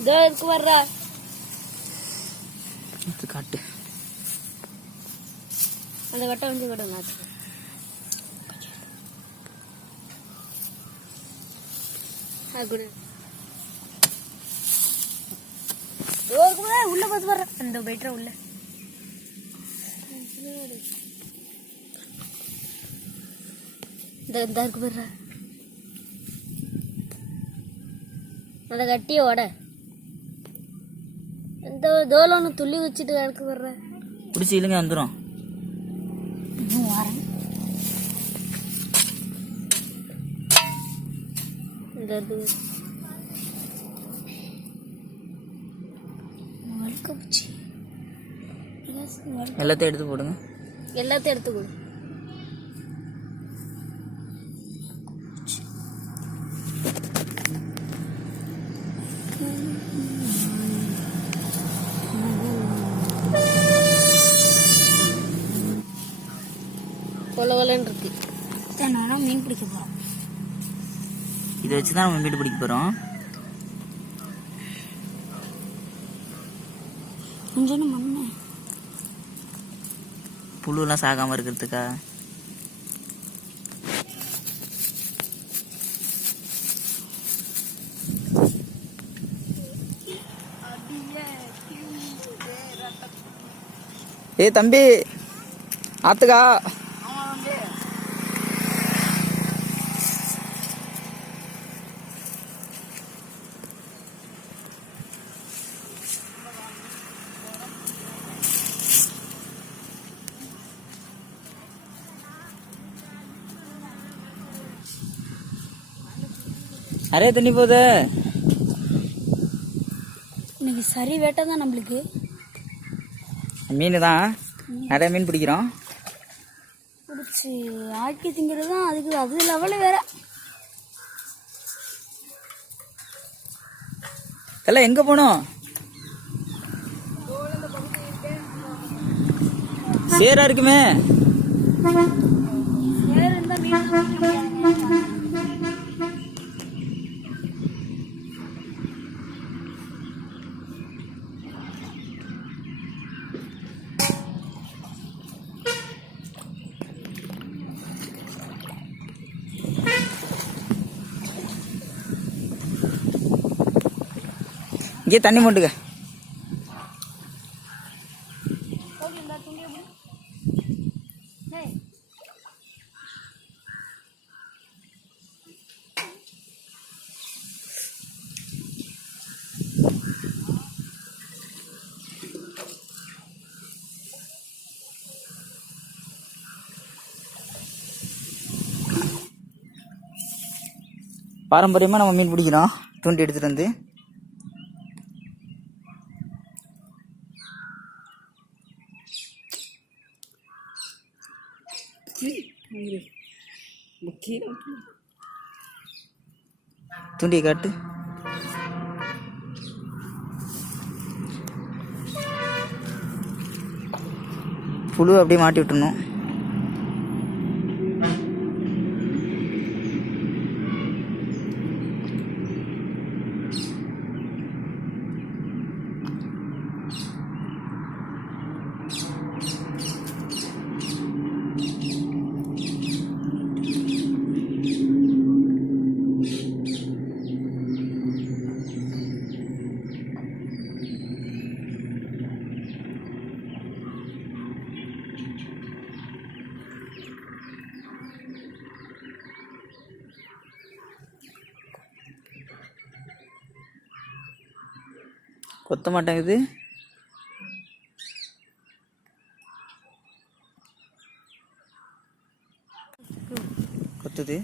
இதோ இருக்கு வர்றா. இது காட்டு. அந்த கட்டை வந்து கூட நாத்து அது கூட இதோ இருக்கு பாரு, உள்ள பார்த்து வர்ற அந்த பெட்ரா உள்ள. இந்த இந்த இருக்கு பாரு. அந்த கட்டிய உட இந்த தோலை ஒன்று துள்ளி வச்சுட்டு கிடக்கு வர்ற பிடிச்சி இழுங்க வந்துடும் இந்த எல்லாத்தையும் எடுத்து போடுங்க. எல்லாத்தையும் எடுத்து கொடு கொல கொலன்னு இருக்கு. நான் மீன் பிடிக்க போகிறோம் இதை வச்சு தான் நம்ம வீடு பிடிக்க போகிறோம் கொஞ்சம் மண்ணு. புழுலாம் சாகாமல் இருக்கிறதுக்கா? ஏய் தம்பி ஆத்துக்கா. நிறைய தண்ணி போகுது இன்னைக்கு சரி வேட்டை தான் நம்மளுக்கு. மீன். தான் நிறைய மீன் பிடிக்கிறோம். பிடிச்சி ஆக்கி திங்கிறது தான் அதுக்கு அது லெவலு வேற. எல்லாம் எங்க போனோம்? சேரா இருக்குமே வேற இருந்தா மீன் பிடிக்க முடியாதுங்க. இங்கே தண்ணி மொண்டுங்க பாரம்பரியமாக நம்ம மீன் பிடிக்கிறோம். தூண்டி எடுத்துகிட்டு வந்து. தூண்டியை காட்டு. புழு அப்படியே மாட்டி விட்டுணும் మొత్తం అట కొత్తది.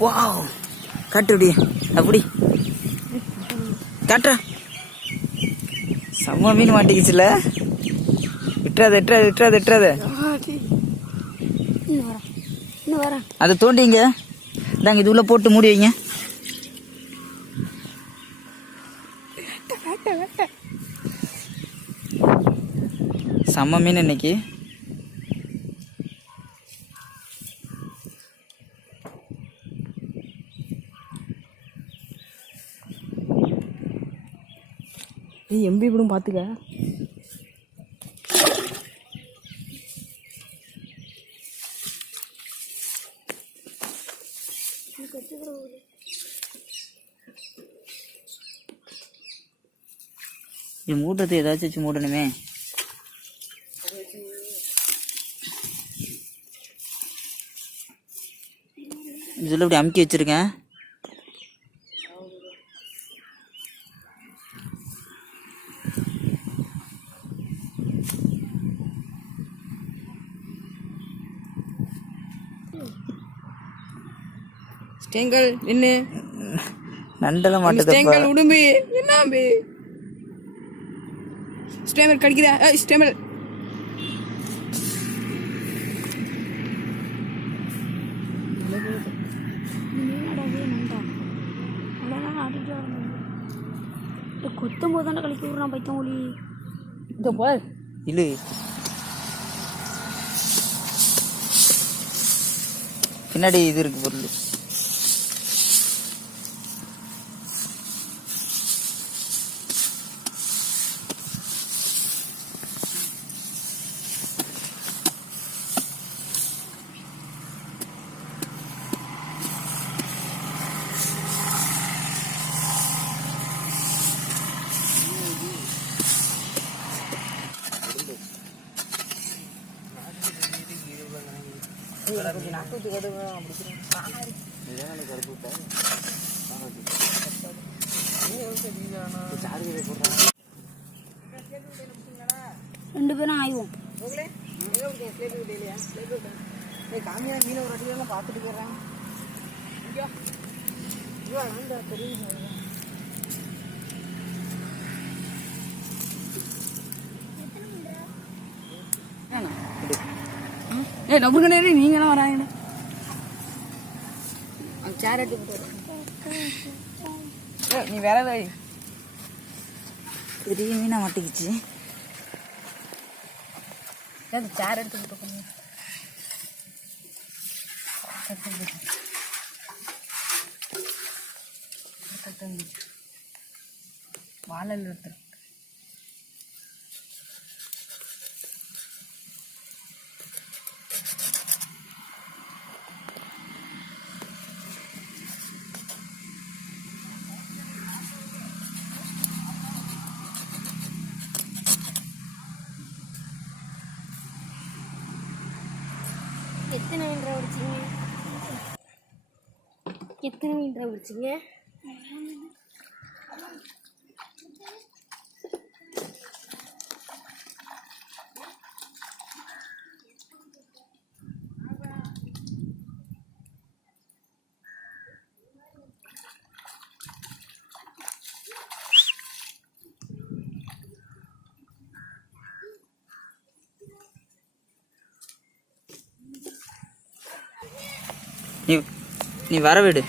வாவ். காட்டு அப்படி அப்படி. காட்டுற. செம்ம மீன் மாட்டிக்கிச்சுல. விட்டுறாத விட்டுறாத விட்டுறாத விட்டுறாத. அதை தோண்டிங்க. இந்தாங்க இது உள்ள போட்டு மூடி வைங்க. செம்ம மீன் இன்னைக்கு. ஏய் எம்பி விடும் பார்த்துக்க இது மூட்டத்தை ஏதாச்சும் வச்சு மூடணுமே. இதில் இப்படி அமுக்கி வச்சிருக்கேன். ஸ்டேங்கல் நின்று நண்டெல்லாம் மாட்டதப்பா ஸ்டேங்கல் உடும்பு. என்ன அம்பி ஸ்டேமல் கடிக்குதா? ஏய் இந்த கொத்தும் போது தானே கழிக்க விட்றான் பைத்தம் ஒளி இதோ பார் இழு பின்னாடி இது இருக்கு பொருள். ரெண்டு பேரும் ஆய்வோம் பார்த்துட்டு போயிடுறாங்க ஏய் நம்புங்க நேரே நீங்க எல்லாம் வராங்க. ஏய், நீ வேற மீனா மாட்டிக்கிச்சு. அந்த சேர் எடுத்து போட்டு வாழல் எடுத்துரு எத்தனை மீன் பிடிச்சிங்க எத்தனை மீன் பிடிச்சிங்க? நீ நீ வர விடு.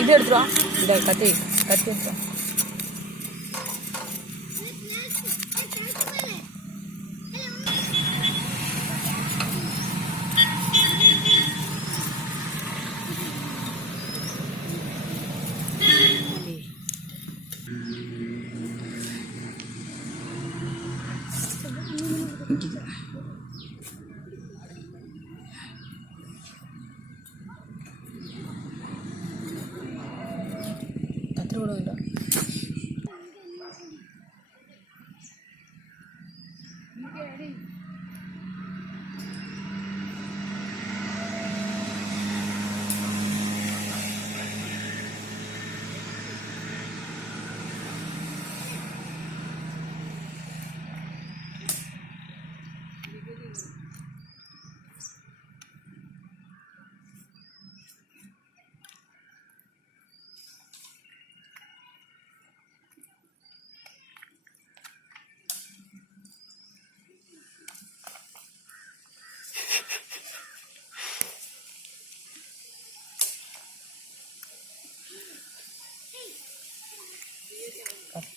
இது எடுத்துருவா. இந்த கத்தி கத்தி எடுத்துருவா. கத்திர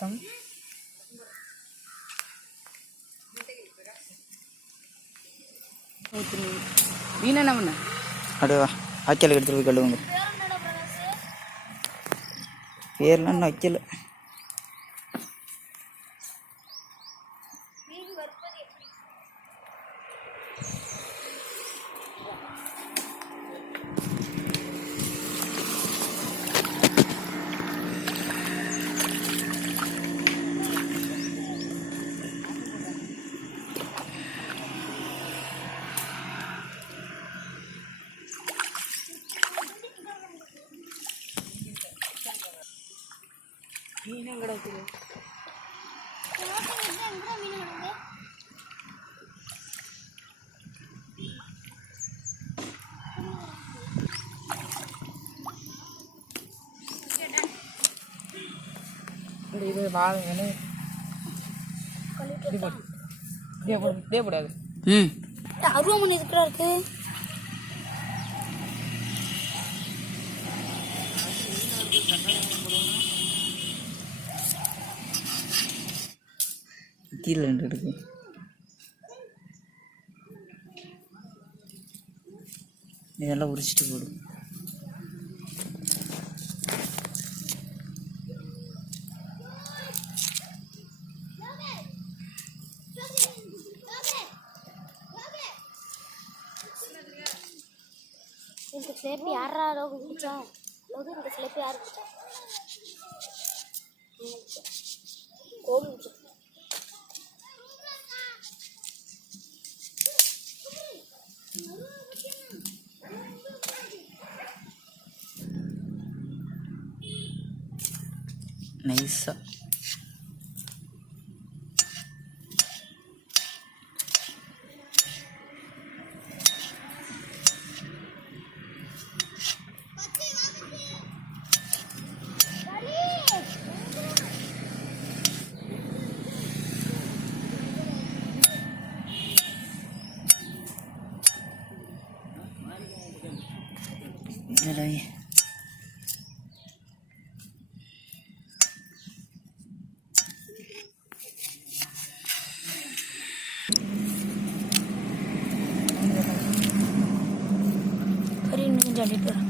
கஷ்டம் நீ என்ன பண்ண? அப்படியே வா எடுத்துகிட்டு போய் கழுவுங்க. பேர்லாம் இன்னும் வைக்கல. இது இப்படி போடு இப்படியே போடு இப்படியே போடாது ம். அருவமனை இருக்கிறா இருக்கு? கீழே ரெண்டு இருக்கு இதெல்லாம் உரிச்சிட்டு போடு. இந்த ஸ்லேப் யாரா லோகு பிடிச்சா லோகு இந்த ஸ்லேப் யார் பிடிச்சா கோபி பிடிச்சா நைஸாக இதில் வை. சரி இன்னும் கொஞ்சம் அடிட்டு வரேன்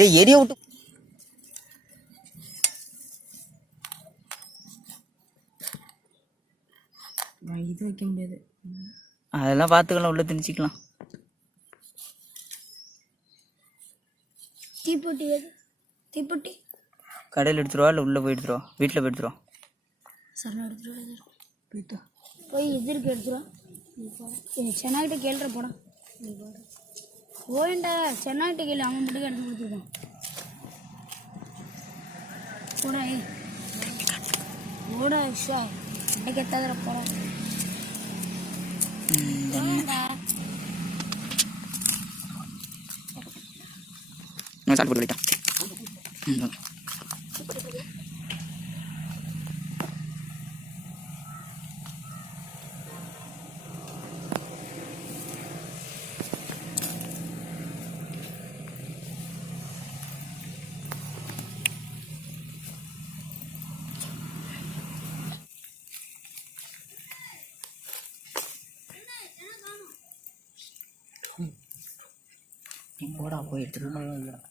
டேய் எரிய விட்டு. இது வைக்க முடியாது. அதெல்லாம் பார்த்துக்கலாம் உள்ள திணிச்சிக்கலாம். தீப்பொட்டி தீப்பொட்டி? கடையில் எடுத்துருவா இல்லை உள்ளே போய் எடுத்துருவா? வீட்டில் போய் எடுத்துருவா? சரண எடுத்துட்டு போயிட்டு போய் இது இருக்கு எடுத்துருவா. நீ போட. இது போயிண்டா. சென்னாக்கிட்ட கேள்வி அவன் மட்டும் எடுத்து கொடுத்துருக்கான். போடா ஏய். போடா விஷா எனக்கு எத்தாதிர போடா போடா. நான் சாப்பிட்டு போயிட்டேன். ம் போடா போய் எடுத்துட்டு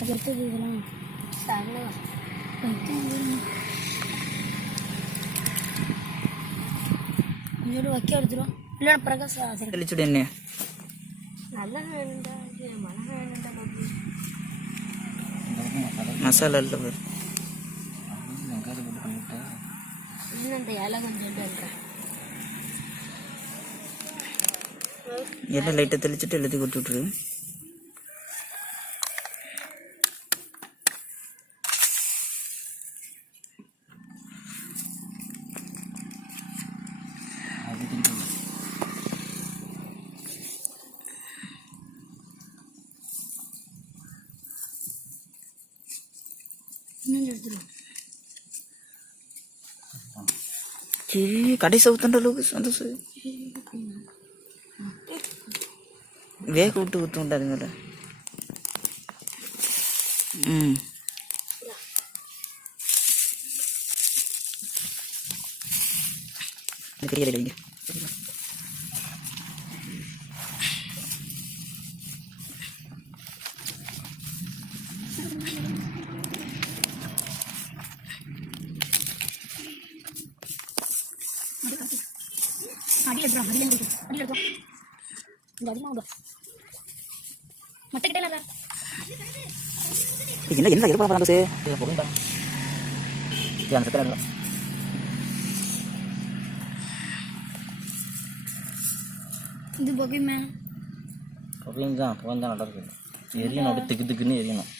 யாரும் கிட்ட எடுத்தது இதெல்லாம் வைக்க வைக்க இல்லைன்னா பிரகாஷ் சரி தெளிச்சுடு என்ன நல்லா மசாலா இல்லை பாரு. இன்னும் இந்த எல்லாம் லைட்டாக தெளிச்சுட்டு எழுதி கொட்டி கடைசி ஊத்துன்ற அளவுக்கு சந்தோஷம். வேக விட்டு ஊற்ற உண்டாது மேலே ம் இந்த அடி இருந்து அடி விடும் மட்டை கிட்டே இல்லை இது என்ன என்ன எது பண்ண போறாங்க சார் பொருள் தான் அந்த சக்கரை இது புகைமே புகையும் தான் புகையும் தான் நல்லா இருக்குது எரியணும் அப்படியே திக்கு திக்குன்னு எரியணும்.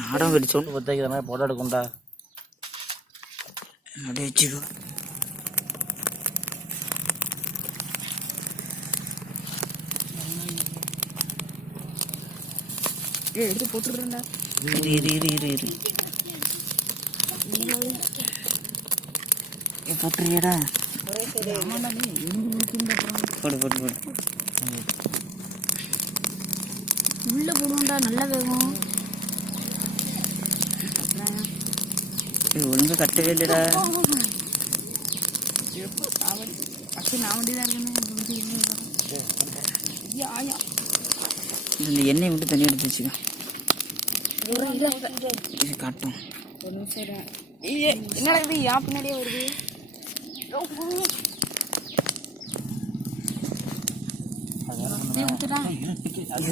நாடம் வெடிச்சோம் சோண்டு பத்தாக்கிற மாதிரி போட்டோ எடுக்கும்டா அப்படியே வச்சுக்கோ எடுத்து போட்டுடுறேன்டா இரு இரு இரு இரு இரு ஏ, போட்டுறியாடா போடு போடு போடு உள்ள போடுவோம்டா நல்லா வேகும் இது ஒழுங்கா கட்டவே இல்லைடா ஃபஸ்ட்டு நான் வண்டி தான் இருக்கேன் இந்த எண்ணெய் மட்டும் தனியாக எடுத்து வச்சுக்கோ. இது காட்டும். என்னடா இது? ஏன் பின்னாடியே வருது.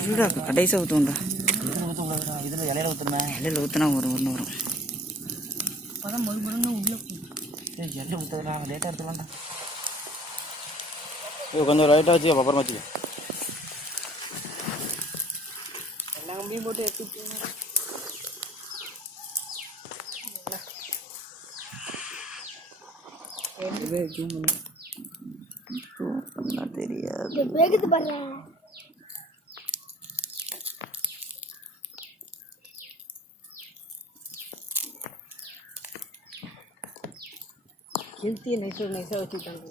இருடா கடைசியாக ஊற்றுவோம்டா இதில் இலையில ஊற்றுமே இலையில் ஊற்றினா வரும் ஒன்று வரும். அப்பதான் மறு மறுன்னு உள்ள ஊற்றுறா லேட்டாக எடுத்துலாம்டா கொஞ்சம் லைட்டாக வச்சு அப்புறமா வச்சுக்க. கம்பியும் போட்டு எடுத்துட்டு தெரியாது. கெளுத்தியை நைஸோட நைஸாக வச்சுட்டாங்க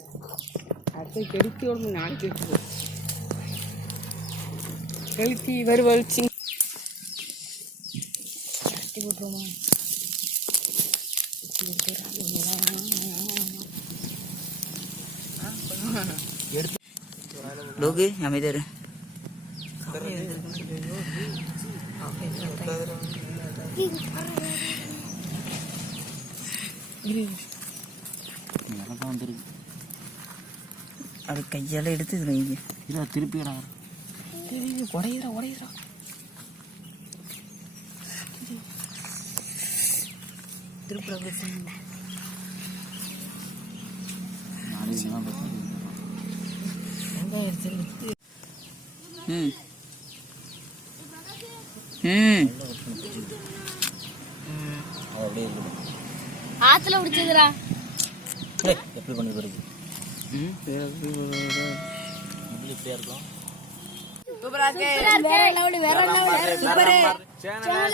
அடுத்து கெளுத்தியோட நாளைக்கு வச்சுக்கோ கெளுத்தி வறுவல் சிங் கட்டி போட்டுருவோமா லோகு எனக்கு வந்துருக்கு. அப்படி கையால் எடுத்து இதில் திருப்பிடா உடையிறா உடையிறா திருப்பி அப்படி செய்யுங்க. பார்த்து ம் ம் ஆத்துல பிடிச்சதுடா டேய், எப்படி பண்ணி போறது ம் எப்படி இருக்கும் வேற லெவல் வேற லெவல்